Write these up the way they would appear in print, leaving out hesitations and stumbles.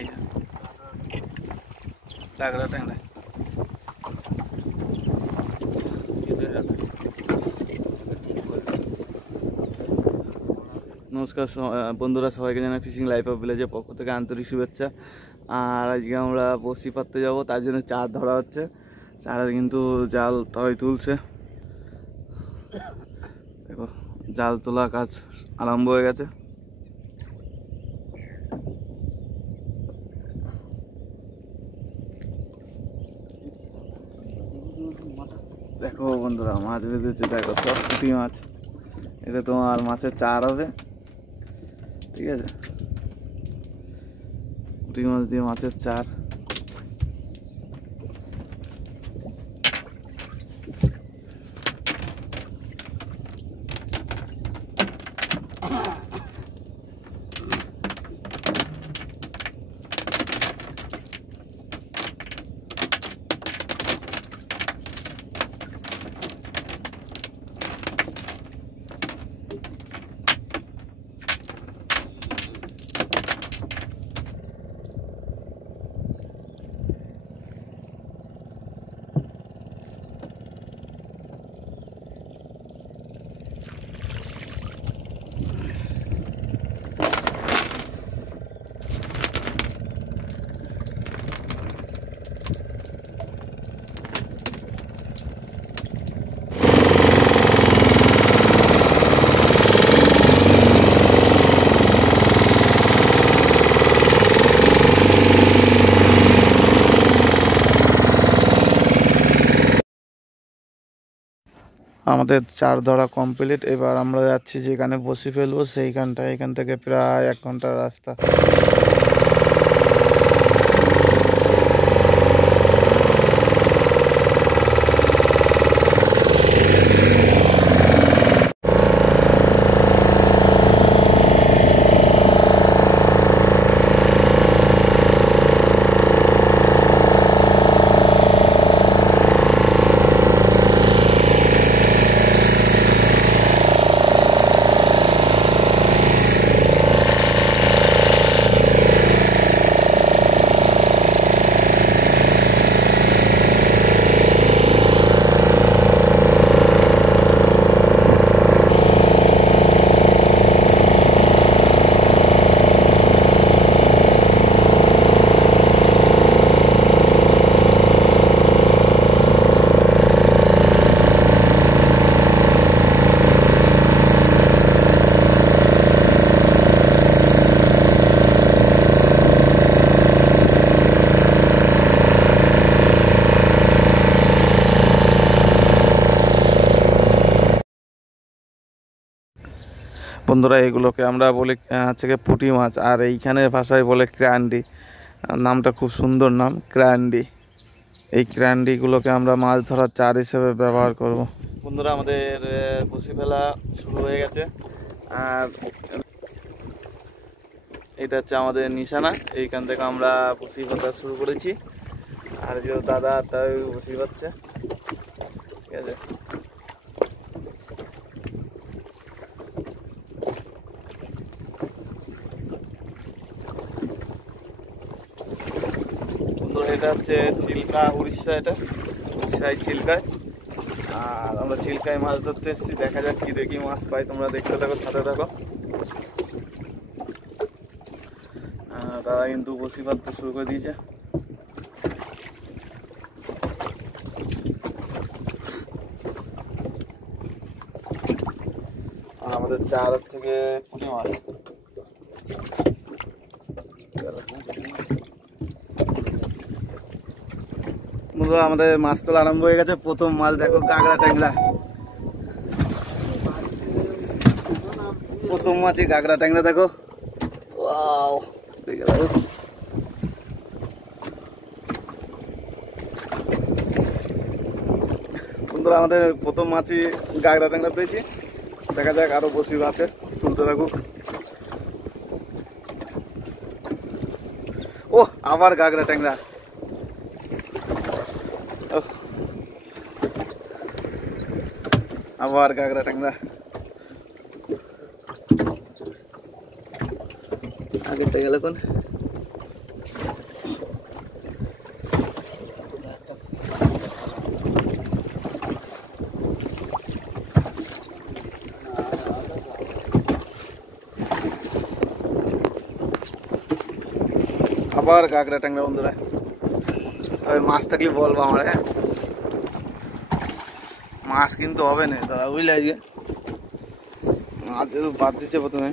এই কাঁকড়া ট্যাংরা। নমস্কার বন্ধুরা, সবাইকে জানাই ফিশিং লাইফ অফ ভিলেজের পক্ষ থেকে আন্তরিক শুভেচ্ছা। আর আজকে আমরা বসি পাততে যাবো, তার জন্য চার ধরা হচ্ছে। চারের কিন্তু জাল তবে তুলছে, দেখো জাল তোলা কাজ আরম্ভ হয়ে গেছে। দেখো বন্ধুরা মাছ বেঁধেছে, দেখো সব পুঁটি মাছ। এটা তোমার মাছের চার হবে, ঠিক আছে? পুঁটি মাছ দিয়ে মাছের চার। আমাদের চার ধরা কমপ্লিট। এবার আমরা যাচ্ছি যেখানে বসি ফেলবো সেইখানটা। এখান থেকে প্রায় 1 ঘন্টার রাস্তা। বন্ধুরা এগুলোকে আমরা বলি হচ্ছে পুঁটি মাছ, আর এইখানের ভাষায় বলে ক্র্যান্ডি। নামটা খুব সুন্দর নাম, ক্র্যান্ডি। এই ক্র্যান্ডিগুলোকে আমরা মাছ ধরার চার হিসেবে ব্যবহার করব। বন্ধুরা আমাদের বসি ফেলা শুরু হয়ে গেছে, আর এটা হচ্ছে আমাদের নিশানা। এইখান থেকে আমরা বসি ফেলা শুরু করেছি, আর যে দাদা তাই বসি পাচ্ছে, ঠিক আছে? এটা হচ্ছে চিল্কা, উড়িষ্যা। এটা উড়িষ্যায় চিল্কায়, আর আমরা চিল্কায় মাছ ধরতে এসেছি। দেখা যাক কি দেখি মাছ পাই, তোমরা দেখতে থাকো, সাথে থাকো। তারা কিন্তু বসি পাততে শুরু করে দিয়েছে। আর আমাদের চার থেকে পুঁটি মাছ। বন্ধুরা আমাদের মাছ তোলা আরম্ভ হয়ে গেছে। প্রথম মাছ দেখো, কাঁকড়া ট্যাংরা। প্রথম মাছই কাঁকড়া ট্যাংরা, দেখো। ওয়াও, বন্ধুরা আমাদের প্রথম মাছই কাঁকড়া ট্যাংরা পেয়েছি। দেখা যাক আরো বসি আছে, তুলতে থাকুক। ও আবার কাঁকড়া ট্যাংরা। আবার কাঁকড়া ট্যাংরা। আগেরটা গেল কোন? আবার কাঁকড়া ট্যাংরা বন্ধুরা, তবে মাছ থাকলে বলবো আমার। হ্যাঁ, মাছ কিন্তু হবে না দাদা, বুঝলে? আজকে মাছ যেহেতু বাদ দিচ্ছে প্রথমে,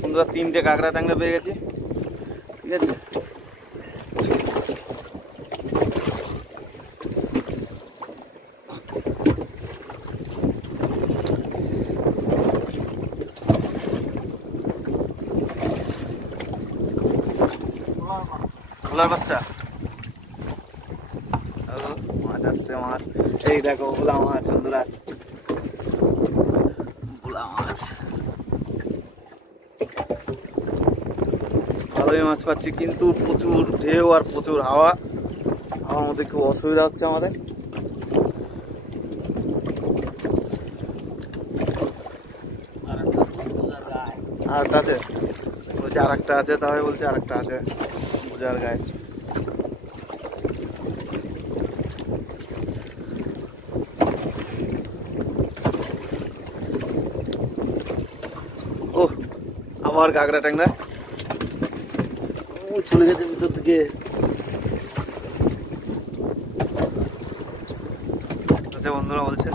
বন্ধুরা 3টে কাঁকড়া ট্যাংরা পেয়ে গেছি, ঠিক আছে? ভোলার বাচ্চা, মাছ আসছে, মাছ। এই দেখো ভোলা মাছ বন্ধুরা, ভোলা মাছ। ভালোই মাছ পাচ্ছি, কিন্তু প্রচুর ঢেউ আর প্রচুর হাওয়া, আমার মধ্যে খুব অসুবিধা হচ্ছে আমাদের। আর একটা আছে বলছে, আর একটা আছে, তাহলে বলছে আর একটা আছে বোঝার গায়ে। ও আবার কাঁকড়া ট্যাংরা চলে গেছে ভিতর থেকে। বন্ধুরা বলছে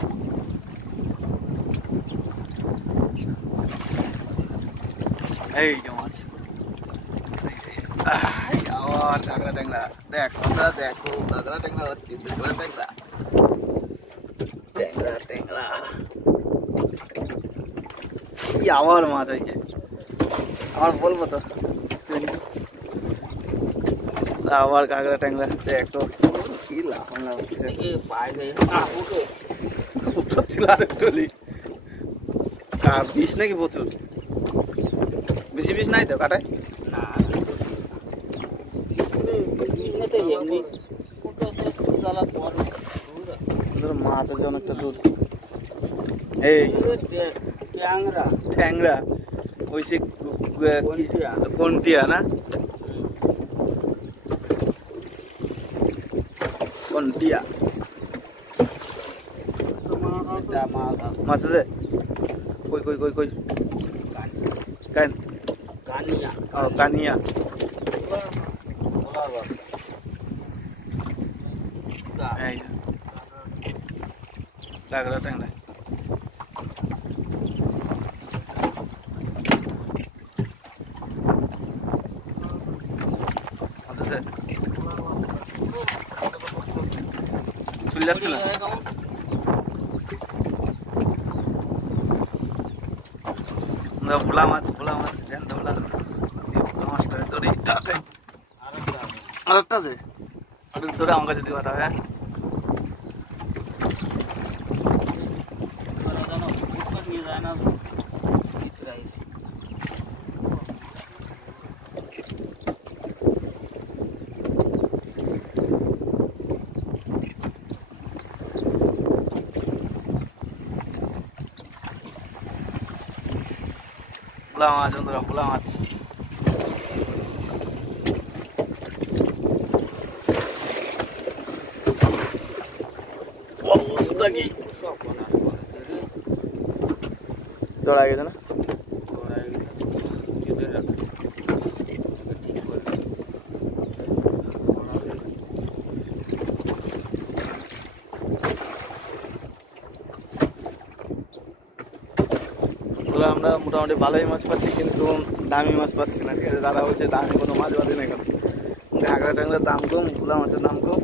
এই যে মাছ, আবার কাঁকড়া ট্যাংরা। দেখো দেখো কাঁকড়া ট্যাংরা হচ্ছে, ট্যাংরা ট্যাংরা ট্যাংরা। কি আবার মাছ হয়েছে, আমার বলবো তো। আবার কাঁকড়া ট্যাংরা, দেখো কি লাফানো হচ্ছে। ছিল আর একটু বিষ নাকি প্রচুর, বেশি বিষ নাই তো কাটায়? মাছ আছে অনেকটা দূর। এই ট্যাংরা ওই সে কন্টিয়া না, কন্টিয়া মাছ আছে। কই কই কই কই, কানিয়া। কাঁকড়া ট্যাংরা চলে যাচ্ছিল। ভোলা মাছ, ভোলা মাছ মাছটা ধরে আছে, আর একটা আছে, ধরে আমার কাছে দিবা হবে। ভোলা মাছ বন্ধুরা, ভোলা মাছ। অবস্থা কি দৌড়া গেছে না? আমরা মোটামুটি ভালোই মাছ পাচ্ছি, কিন্তু দামি মাছ পাচ্ছি না, ঠিক আছে? দাদা বলছে দামি কোনো মাছ বাদে না, কেন কাঁকড়া ট্যাংরার দাম কম, ভোলা মাছের দাম কম,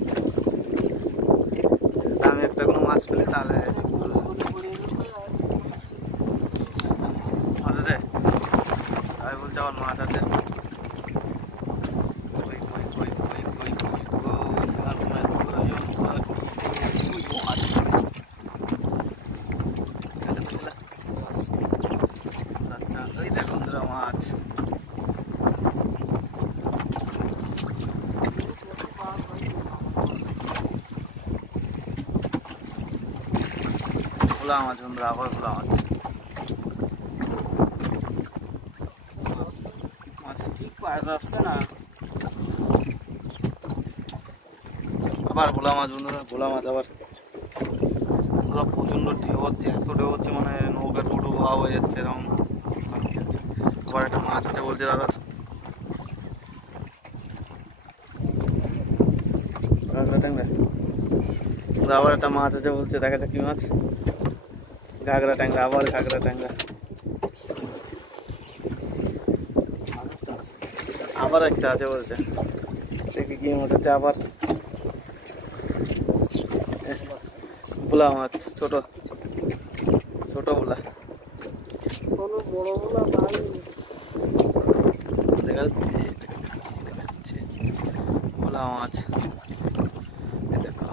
দামি একটা কোনো মাছ পেলে তাহলে মাছ আছে। আমি বলছি আমার মাছ আছে, মাছ ভোলা মাছ বন্ধুরা, আবার ভোলা মাছ। মাছ ঠিক পাওয়া যাচ্ছে না, আবার ভোলা মাছ বন্ধুরা, ভোলা মাছ আবার বন্ধুরা। প্রচণ্ড ঢেউ হচ্ছে, এত ঢেউ হচ্ছে মানে নৌকা ডুডু ভাব হয়ে যাচ্ছে এরকম। আবার একটা মাছ আছে বলছে দাদা, ঘাগরা ট্যাংরা। আবার একটা মাছ আছে বলছে, দেখা যাক কি মাছ। ঘাগরা ট্যাংরা, আবার ঘাগরা ট্যাংরা। আবার একটা আছে বলছে, দেখি কি মাছ আছে। আবার ভোলা মাছ, ছোট ছোট ভোলা, দেখা যাচ্ছে ভোলা মাছ। দেখো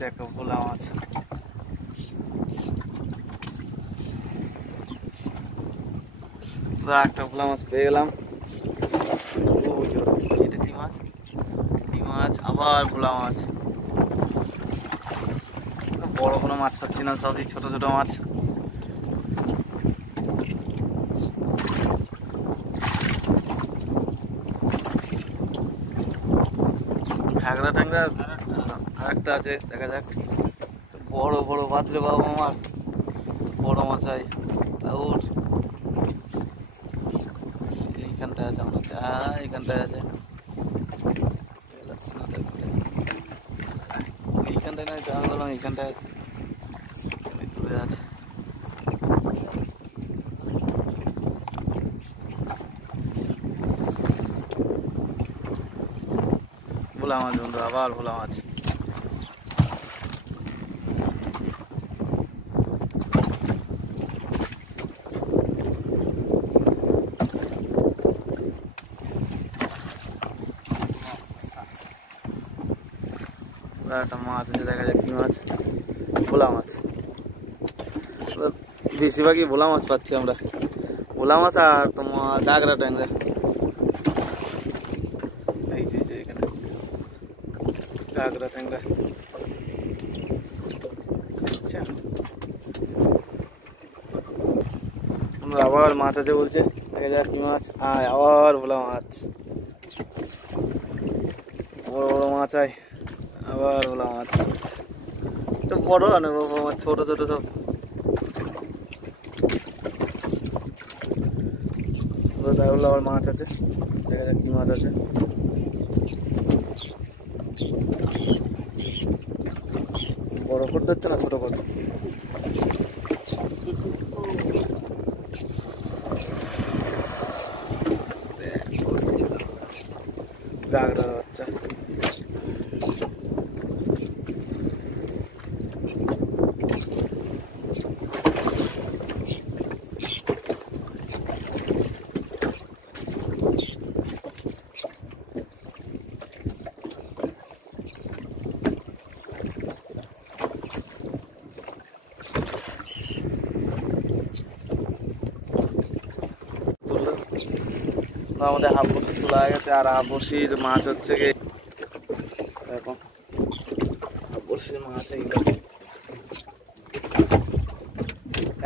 দেখো ভোলা মাছ। একটা ভোলা মাছ পেয়ে গেলাম। এটা কি মাছ? কি মাছ? আবার ভোলা মাছ। বড় কোনো মাছ পাচ্ছি না, সবই ছোট ছোট মাছ। ঘাগরা ট্যাংরা আরেকটা আছে, দেখা যাক। বড় বড় বাদরে বাবা আমার, বড় মাছ হয়। এইখানটায় আছে আমার, এইখানটায় আছে, এইখানটায় নয়, আমি বললাম এইখানটায় আছে, দূরে আছে। ভোলা মাছ বন্ধু, আবার ভোলা মাছ। একটা মাছ আছে, দেখা যাক কি মাছ। ভোলা মাছ, বেশিরভাগই ভোলা মাছ পাচ্ছি আমরা। ভোলা মাছ আর তোমার ঘাগরা ট্যাংরা। এই যে এখানে ঘাগরা ট্যাংরা। আচ্ছা, আবার মাছ আছে বলছে, দেখা যাক কি মাছ। আবার ভোলা মাছ, বড় বড় মাছ আয়। আবার ভোলা মাছ, একটু বড় আনে বাবা মাছ, ছোট ছোট সব। আবার মাছ আছে, দেখা যাক কি মাছ আছে। বড় করতে হচ্ছে না, ছোট করতে। ঘাগরার বাচ্চা। আমাদের হাফ বসি তোলা হয়ে গেছে, আর হাফ বসির মাছ হচ্ছে গিয়ে দেখো, হাফ বসির মাছ এইগুলো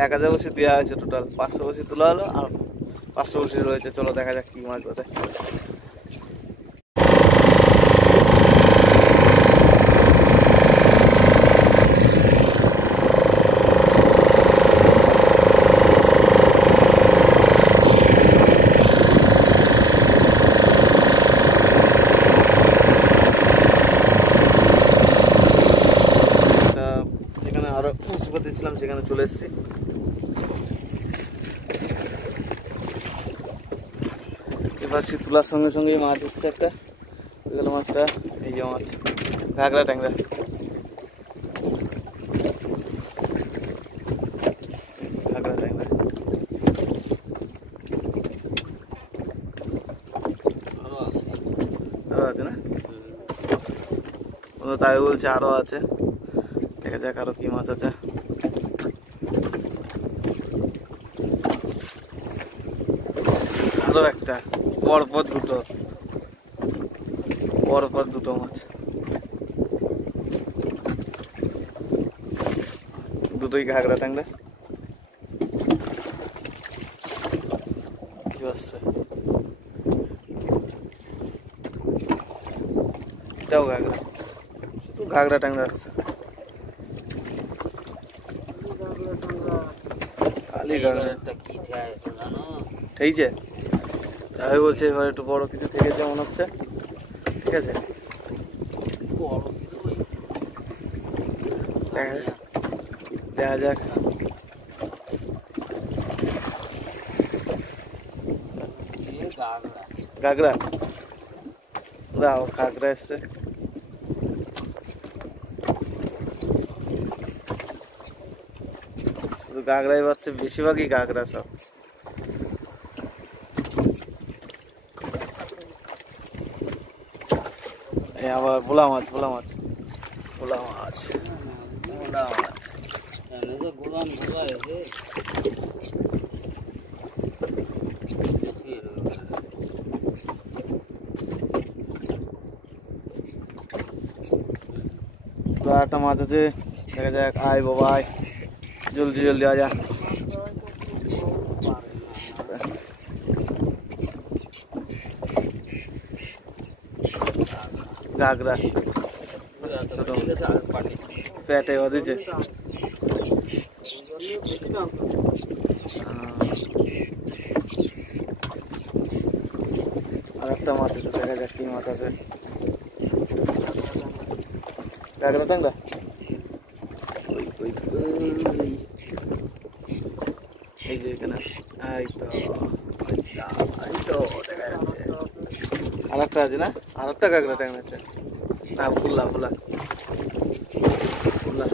1000 বসি দেওয়া হয়েছে। টোটাল 500 বসি তোলা হলো, আর 500 বসি রয়েছে। চলো দেখা যাক কি মাছ বোধ হয়। ছিলাম সেখানে চলে এসেছি। এবার শীত তোলার সঙ্গে সঙ্গে মাছ এসছে একটা, গেল মাছটা। এই যে মাছ, ঘাগরা ট্যাংরা। ঘাগরা ট্যাংরা আরো আছে না? তাই বলছে আরো আছে, দেখা যাক আরো কি মাছ আছে। আরো একটা, পরপর দুটো মাছ, দুটোই ঘাগরা ট্যাংরা। এটাও ঘাগরা। ঘাগরা ট্যাংরা আসছে, কালি ঘাগরা ঠিকছে। আমি বলছি এবার একটু বড় কিছু থেকেছে মনে হচ্ছে, ঠিক আছে দেখা যাক। ঘাগরা দাও, ঘাগরা এসছে। শুধু ঘাগরাই পাচ্ছে, বেশিরভাগই ঘাগরা সব। আবার ভোলা মাছ, ভোলা মাছ, ভোলা মাছ, ভোলা মাছ। একটা মাছ আছে, দেখা যাক। আয় বাবা আয়, জলদি জলদি আ যা। ঘাগরা পেটে দিচ্ছে। আর একটা মাছ আছে, দেখা যাক কি মাছ আছে। ঘাগরা ট্যাংরা, এই যে এখানে, এই তো দেখা যাচ্ছে। আর একটা আছে না, আর একটা ঘাগরা ট্যাংরা আছে না, ভুলা ভুলা ভুলা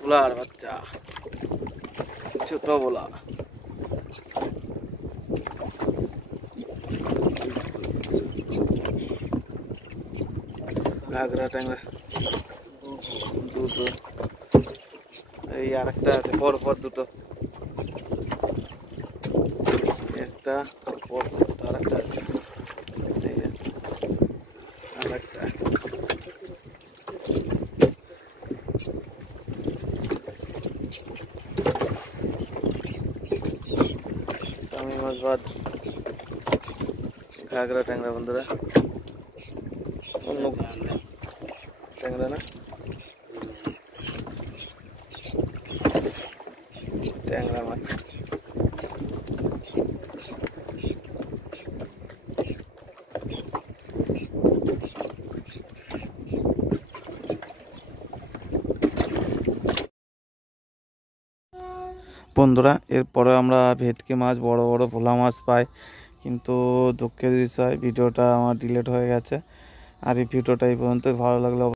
ভুলার বাচ্চা, ছোট ভোলা। ঘাগরা ট্যাংরা দুটো, এই আর একটা আছে পর পর দুটো, একটা পর পর দুটো, আর একটা আছে এই যে আর একটা। আমি মাছ ভাত, ঘাগরা ট্যাংরা বন্ধুরা, অন্য ট্যাংরা না, ট্যাংরা মাছ। বন্ধুরা এরপরে আমরা ভেটকি মাছ, বড় বড় ভোলা মাছ পাই, কিন্তু দুঃখের বিষয় ভিডিওটা আমার ডিলিট হয়ে গেছে। আর এই ভিডিওটা এই পর্যন্ত, ভালো লাগলে